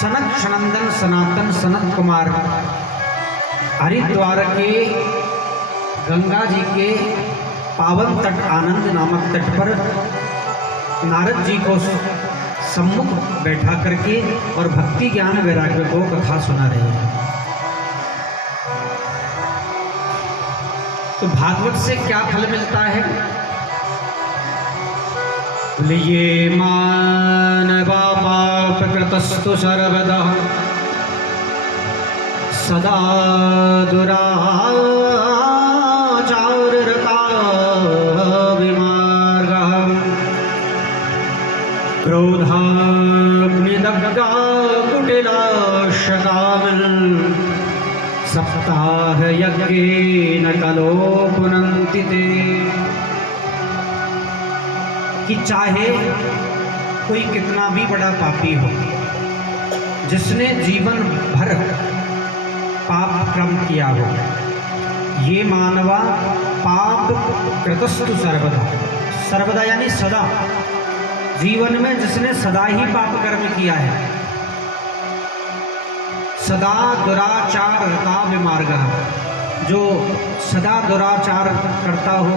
सनत सनंदन सनातन सनत कुमार हरिद्वार के गंगा जी के पावन तट आनंद नामक तट पर नारद जी को सम्मुख बैठा करके और भक्ति ज्ञान वैराग्य को कथा सुना रहे हैं। तो भागवत से क्या फल मिलता है? ये मानवा पाप कृतस्तु सर्वदा सदा दुराचाररता विमार्गः क्रोधाग्निदग्धा कुटिलाशकामन् सप्ताह यज्ञेन कलो पुनन्ति ते। कि चाहे कोई कितना भी बड़ा पापी हो, जिसने जीवन भर पाप कर्म किया हो, ये मानवा पाप कृतस्तु सर्वदा, सर्वदा यानी सदा, जीवन में जिसने सदा ही पाप कर्म किया है, सदा दुराचार रता विमार्ग, जो सदा दुराचार करता हो,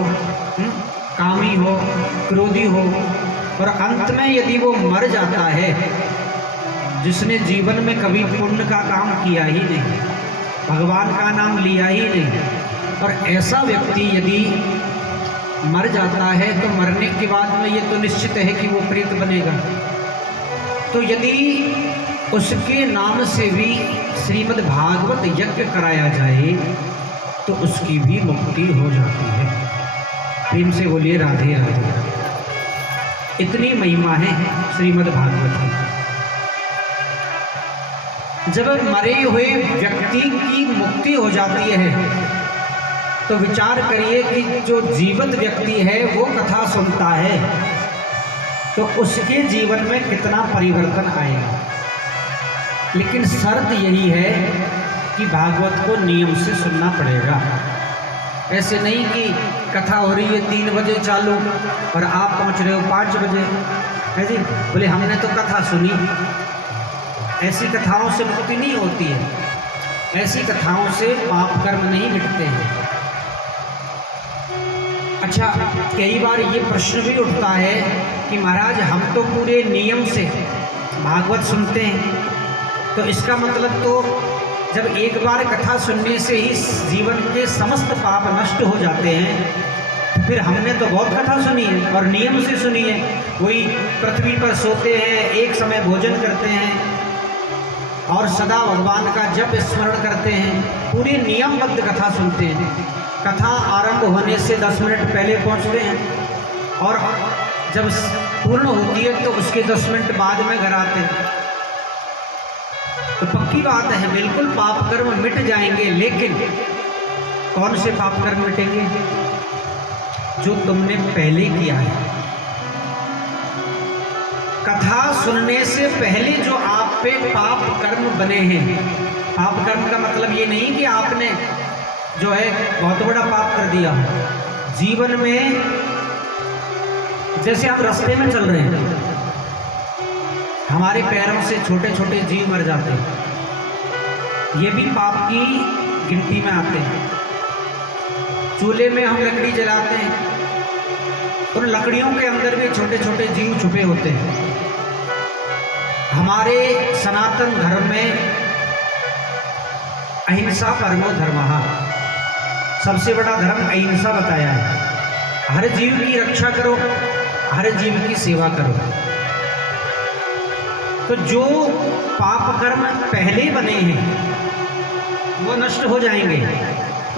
कामी हो, क्रोधी हो, और अंत में यदि वो मर जाता है, जिसने जीवन में कभी पुण्य का काम किया ही नहीं, भगवान का नाम लिया ही नहीं, और ऐसा व्यक्ति यदि मर जाता है तो मरने के बाद में ये तो निश्चित है कि वो प्रेत बनेगा। तो यदि उसके नाम से भी श्रीमद् भागवत यज्ञ कराया जाए तो उसकी भी मुक्ति हो जाती है। प्रेम से बोलिए राधे राधे। इतनी महिमा है श्रीमद् भागवत की। जब मरे हुए व्यक्ति की मुक्ति हो जाती है तो विचार करिए कि जो जीवित व्यक्ति है वो कथा सुनता है तो उसके जीवन में कितना परिवर्तन आएगा। लेकिन शर्त यही है कि भागवत को नियम से सुनना पड़ेगा। ऐसे नहीं कि कथा हो रही है 3 बजे चालू और आप पहुंच रहे हो 5 बजे, है जी, बोले हमने तो कथा सुनी। ऐसी कथाओं से मुक्ति नहीं होती है, ऐसी कथाओं से पाप कर्म नहीं मिटते हैं। अच्छा, कई बार ये प्रश्न भी उठता है कि महाराज हम तो पूरे नियम से भागवत सुनते हैं, तो इसका मतलब तो जब एक बार कथा सुनने से ही जीवन के समस्त पाप नष्ट हो जाते हैं, तो फिर हमने तो बहुत कथा सुनी है और नियम से सुनी है। वही पृथ्वी पर सोते हैं, एक समय भोजन करते हैं और सदा भगवान का जप स्मरण करते हैं, पूरी नियमबद्ध कथा सुनते हैं। कथा आरंभ होने से 10 मिनट पहले पहुंचते हैं और जब पूर्ण होती है तो उसके 10 मिनट बाद में घर आते हैं। तो पक्की बात है, बिल्कुल पाप कर्म मिट जाएंगे, लेकिन कौन से पाप कर्म मिटेंगे? जो तुमने पहले किया है। कथा सुनने से पहले जो आप पे पाप कर्म बने हैं, पाप कर्म का मतलब ये नहीं कि आपने जो है बहुत बड़ा पाप कर दिया। जीवन में जैसे आप रास्ते में चल रहे हैं, हमारे पैरों से छोटे छोटे जीव मर जाते हैं, ये भी पाप की गिनती में आते हैं। चूल्हे में हम लकड़ी जलाते हैं, उन लकड़ियों के अंदर भी छोटे छोटे जीव छुपे होते हैं। हमारे सनातन धर्म में अहिंसा परमो धर्मः, सबसे बड़ा धर्म अहिंसा बताया है। हर जीव की रक्षा करो, हर जीव की सेवा करो। तो जो पाप कर्म पहले बने हैं वो नष्ट हो जाएंगे,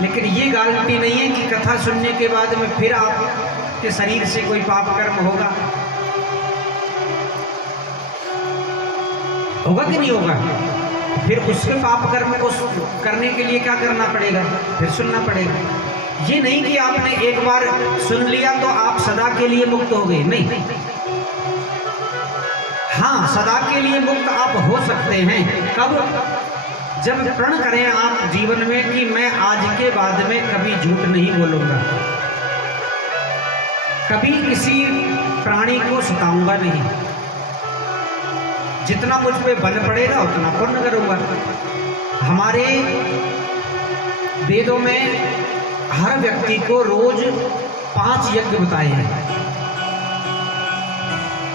लेकिन ये गारंटी नहीं है कि कथा सुनने के बाद में फिर आपके शरीर से कोई पाप कर्म होगा। होगा कि नहीं होगा? फिर उसके पाप कर्म को करने के लिए क्या करना पड़ेगा? फिर सुनना पड़ेगा। ये नहीं कि आपने एक बार सुन लिया तो आप सदा के लिए मुक्त हो गए, नहीं। हाँ, सदा के लिए मुक्त आप हो सकते हैं। कब? जब प्रण करें आप जीवन में कि मैं आज के बाद में कभी झूठ नहीं बोलूंगा, कभी किसी प्राणी को सताऊंगा नहीं, जितना मुझ पे बल पड़ेगा उतना पुण्य करूँगा। हमारे वेदों में हर व्यक्ति को रोज 5 यज्ञ बताए हैं,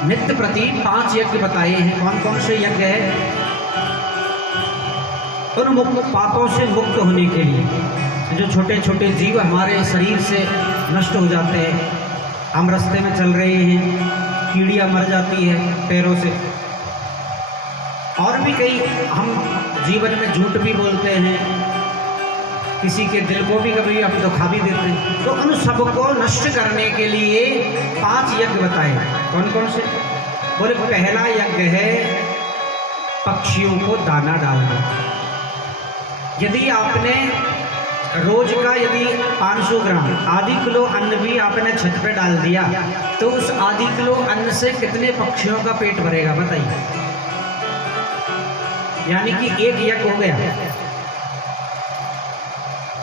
नित्य प्रति 5 यज्ञ बताए हैं। कौन कौन से यज्ञ है? उन पापों से मुक्त होने के लिए। जो छोटे छोटे जीव हमारे शरीर से नष्ट हो जाते हैं, हम रास्ते में चल रहे हैं, कीड़ियाँ मर जाती है पैरों से, और भी कई हम जीवन में झूठ भी बोलते हैं, किसी के दिल को भी कभी हम दुखा भी देते हैं। तो उन सबको नष्ट करने के लिए 5 यज्ञ बताए। कौन कौन से? बोले पहला यज्ञ है पक्षियों को दाना डालना। यदि आपने रोज का 500 ग्राम आधी किलो अन्न भी आपने छत पे डाल दिया तो उस आधी किलो अन्न से कितने पक्षियों का पेट भरेगा बताइए? यानी कि एक यज्ञ हो गया।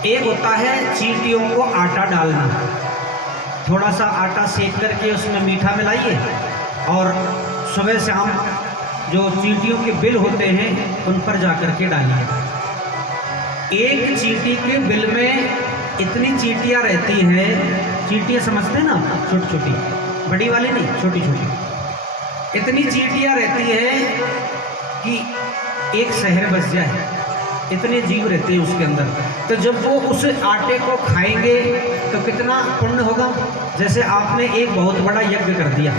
एक होता है चींटियों को आटा डालना। थोड़ा सा आटा सेक करके उसमें मीठा मिलाइए और सुबह शाम जो चींटियों के बिल होते हैं उन पर जा करके डालिए। एक चींटी के बिल में इतनी चींटियाँ रहती हैं, चींटियाँ समझते हैं ना, छोटी छोटी, बड़ी वाली नहीं, छोटी छोटी। इतनी चींटियाँ रहती हैं कि एक शहर बस जाए, इतने जीव रहते हैं उसके अंदर। तो जब वो उस आटे को खाएंगे तो कितना पुण्य होगा? जैसे आपने एक बहुत बड़ा यज्ञ कर दिया।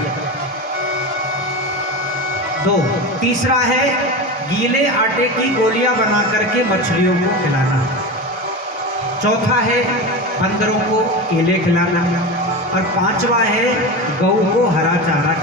2, तीसरा है गीले आटे की गोलियां बना करके मछलियों को खिलाना। चौथा है बंदरों को केले खिलाना। और 5वां है गऊ को हरा चारा